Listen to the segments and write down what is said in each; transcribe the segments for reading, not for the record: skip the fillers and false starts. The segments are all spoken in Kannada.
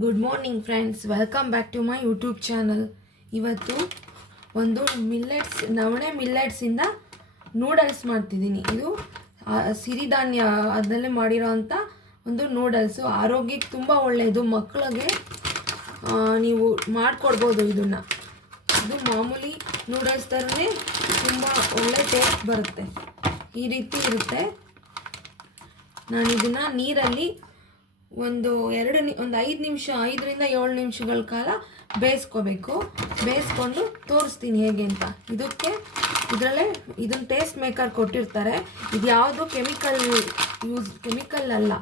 Good morning friends, welcome back to my YouTube channel. ಇವತ್ತು ಒಂದು ನವಣೆ ಮಿಲ್ಲೆಟ್ಸಿಂದ ನೂಡಲ್ಸ್ ಮಾಡ್ತಿದ್ದೀನಿ. ಇದು ಸಿರಿಧಾನ್ಯ ಅದರಲ್ಲೇ ಮಾಡಿರೋವಂಥ ಒಂದು ನೂಡಲ್ಸು. ಆರೋಗ್ಯಕ್ಕೆ ತುಂಬ ಒಳ್ಳೆಯದು. ಮಕ್ಕಳಿಗೆ ನೀವು ಮಾಡಿಕೊಡ್ಬೋದು ಇದನ್ನು. ಇದು ಮಾಮೂಲಿ ನೂಡಲ್ಸ್ ಥರನೇ ತುಂಬ ಒಳ್ಳೆ ಟೇಸ್ಟ್ ಬರುತ್ತೆ. ಈ ರೀತಿ ಇರುತ್ತೆ. ನಾನು ಇದನ್ನು ನೀರಲ್ಲಿ ಒಂದು 5 ನಿಮಿಷ 5ರಿಂದ 7 ನಿಮಿಷಗಳ ಕಾಲ ಬೇಯಿಸ್ಕೋಬೇಕು. ಬೇಯಿಸ್ಕೊಂಡು ತೋರಿಸ್ತೀನಿ ಹೇಗೆ ಅಂತ. ಇದನ್ನು ಟೇಸ್ಟ್ ಮೇಕರ್ ಕೊಟ್ಟಿರ್ತಾರೆ. ಇದು ಯಾವುದು ಕೆಮಿಕಲ್ ಅಲ್ಲ,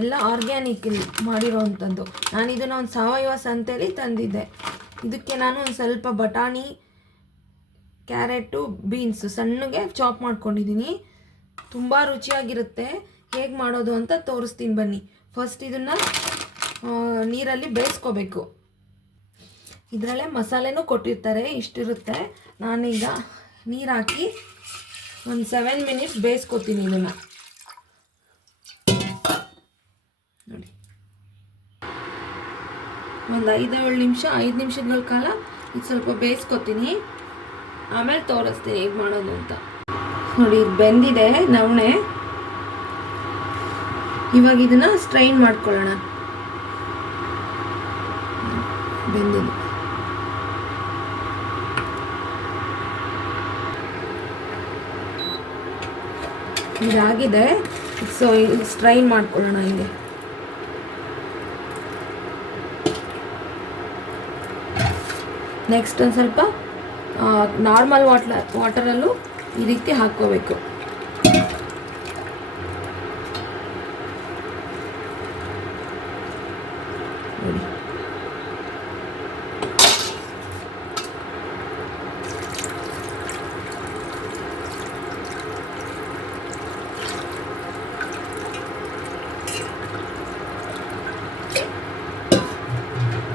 ಎಲ್ಲ ಆರ್ಗ್ಯಾನಿಕ್ ಮಾಡಿರೋವಂಥದ್ದು. ನಾನು ಇದನ್ನು ಒಂದು ಸಾವಯವ ಸಂತೆಯಲ್ಲಿ ತಂದಿದ್ದೆ. ಇದಕ್ಕೆ ನಾನು ಒಂದು ಸ್ವಲ್ಪ ಬಟಾಣಿ, ಕ್ಯಾರೆಟು, ಬೀನ್ಸು ಸಣ್ಣಗೆ ಚಾಪ್ ಮಾಡ್ಕೊಂಡಿದ್ದೀನಿ. ತುಂಬ ರುಚಿಯಾಗಿರುತ್ತೆ. ಹೇಗೆ ಮಾಡೋದು ಅಂತ ತೋರಿಸ್ತೀನಿ ಬನ್ನಿ. ಫಸ್ಟ್ ಇದನ್ನು ನೀರಲ್ಲಿ ಬೇಯಿಸ್ಕೋಬೇಕು. ಇದರಲ್ಲೇ ಮಸಾಲೆನೂ ಕೊಟ್ಟಿರ್ತಾರೆ, ಇಷ್ಟಿರುತ್ತೆ. ನಾನೀಗ ನೀರು ಹಾಕಿ ಒಂದು 7 ಮಿನಿಟ್ಸ್ ಬೇಯಿಸ್ಕೊತೀನಿ ಇದನ್ನು. ನೋಡಿ, ಒಂದು 5 ನಿಮಿಷಗಳ ಕಾಲ ಇದು ಸ್ವಲ್ಪ ಬೇಯಿಸ್ಕೊತೀನಿ. ಆಮೇಲೆ ತೋರಿಸ್ತೀನಿ ಹೇಗೆ ಮಾಡೋದು ಅಂತ. ನೋಡಿ, ಇದು ಬೆಂದಿದೆ ನವಣೆ. ಇವಾಗ ಇದನ್ನ ಸ್ಟ್ರೈನ್ ಮಾಡ್ಕೊಳ್ಳೋಣ. ಬೆಂದಿದೆ. ಇದಾಗಿದೆ. ಸೊ ಸ್ಟ್ರೈನ್ ಮಾಡ್ಕೊಳ್ಳೋಣ. ಹಿಂಗೆ ನೆಕ್ಸ್ಟ್ ಒಂದು ಸ್ವಲ್ಪ ನಾರ್ಮಲ್ ವಾಟರಲ್ಲೂ ಈ ರೀತಿ ಹಾಕ್ಕೋಬೇಕು.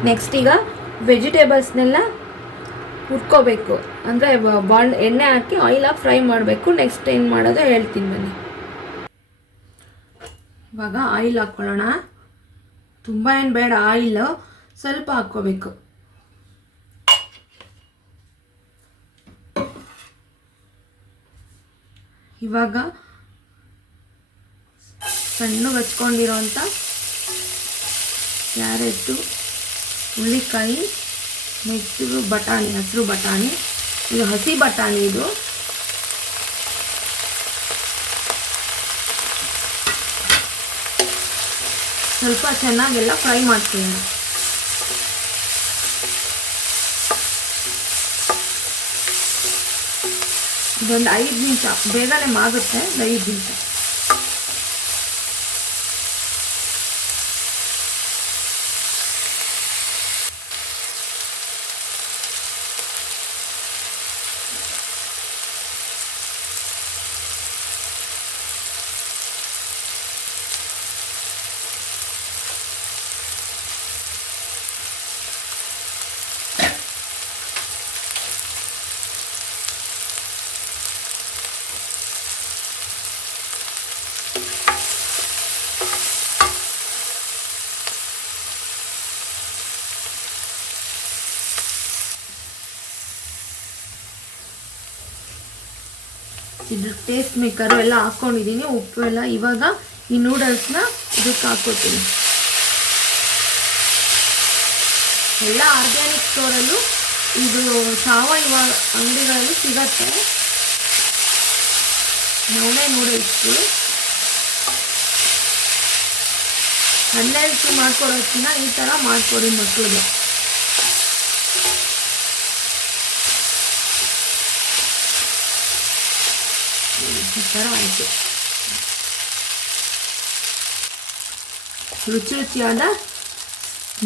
ನೆಕ್ಸ್ಟ್ ಈಗ ವೆಜಿಟೇಬಲ್ಸ್ನೆಲ್ಲ ಹುರ್ಕೋಬೇಕು. ಅಂದರೆ ಎಣ್ಣೆ ಹಾಕಿ ಆಯಿಲ್ ಹಾಕಿ ಫ್ರೈ ಮಾಡಬೇಕು. ನೆಕ್ಸ್ಟ್ ಏನು ಮಾಡೋದು ಹೇಳ್ತೀನಿ ಬನ್ನಿ. ಇವಾಗ ಆಯಿಲ್ ಹಾಕ್ಕೊಳ್ಳೋಣ. ತುಂಬ ಏನು ಬೇಡ, ಆಯಿಲ್ ಸ್ವಲ್ಪ ಹಾಕ್ಕೋಬೇಕು. ಇವಾಗ ಸಣ್ಣಗೆ ಹಚ್ಕೊಂಡಿರೋಂಥ ಕ್ಯಾರೆಟು, ಹುಳ್ಳಿಕಾಯಿ, ನೆಕ್ಸ್ಟ್ ಬಟಾಣಿ, ಹಸಿರು ಬಟಾಣಿ. ಇದು ಹಸಿ ಬಟಾಣಿ. ಇದು ಸ್ವಲ್ಪ ಚೆನ್ನಾಗೆಲ್ಲ ಫ್ರೈ ಮಾಡ್ತೀನಿ. ಇದೊಂದು 5 ನಿಮಿಷ, ಬೇಗನೆ ಆಗುತ್ತೆ. 5 ನಿಮಿಷ. ಇದ್ರ ಟೇಸ್ಟ್ ಮೇಕರು ಎಲ್ಲ ಹಾಕ್ಕೊಂಡಿದ್ದೀನಿ, ಉಪ್ಪು ಎಲ್ಲ. ಇವಾಗ ಈ ನೂಡಲ್ಸ್ನ ಇದಕ್ಕೆ ಹಾಕ್ಕೊತೀನಿ. ಎಲ್ಲ ಆರ್ಗ್ಯಾನಿಕ್ ಸ್ಟೋರಲ್ಲೂ ಇದು ಸಾವಯವ ಅಂಗಡಿಗಳಲ್ಲಿ ಸಿಗತ್ತೆ. ನವಣೆ ನೂಡಲ್ಸ್ಗಳು ಅನ್ಹೆಲ್ತಿ ಮಾಡ್ಕೊಡೋಕ್ಕಿಂತ ಈ ಥರ ಮಾಡಿಕೊಡಿ ಮಕ್ಕಳಿಗೆ. ಈ ಥರ ಆಯಿತು. ರುಚಿಯಾದ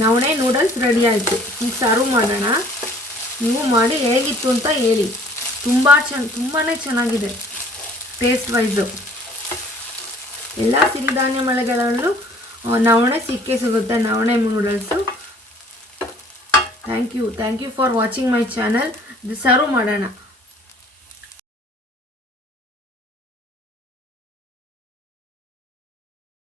ನವಣೆ ನೂಡಲ್ಸ್ ರೆಡಿ ಆಯಿತು. ಈಗ ಸರ್ವ್ ಮಾಡೋಣ. ನೀವು ಮಾಡಿ ಹೇಗಿತ್ತು ಅಂತ ಹೇಳಿ. ತುಂಬಾ ಚೆನ್ನಾಗಿದೆ ಟೇಸ್ಟ್ ವೈಸು. ಎಲ್ಲ ಸಿರಿಧಾನ್ಯ ಮಳೆಗಳಲ್ಲೂ ನವಣೆ ಸಿಗುತ್ತೆ. ನವಣೆ noodles. Thank you for watching my channel. ಇದು ಸರ್ವ್ ಮಾಡೋಣ.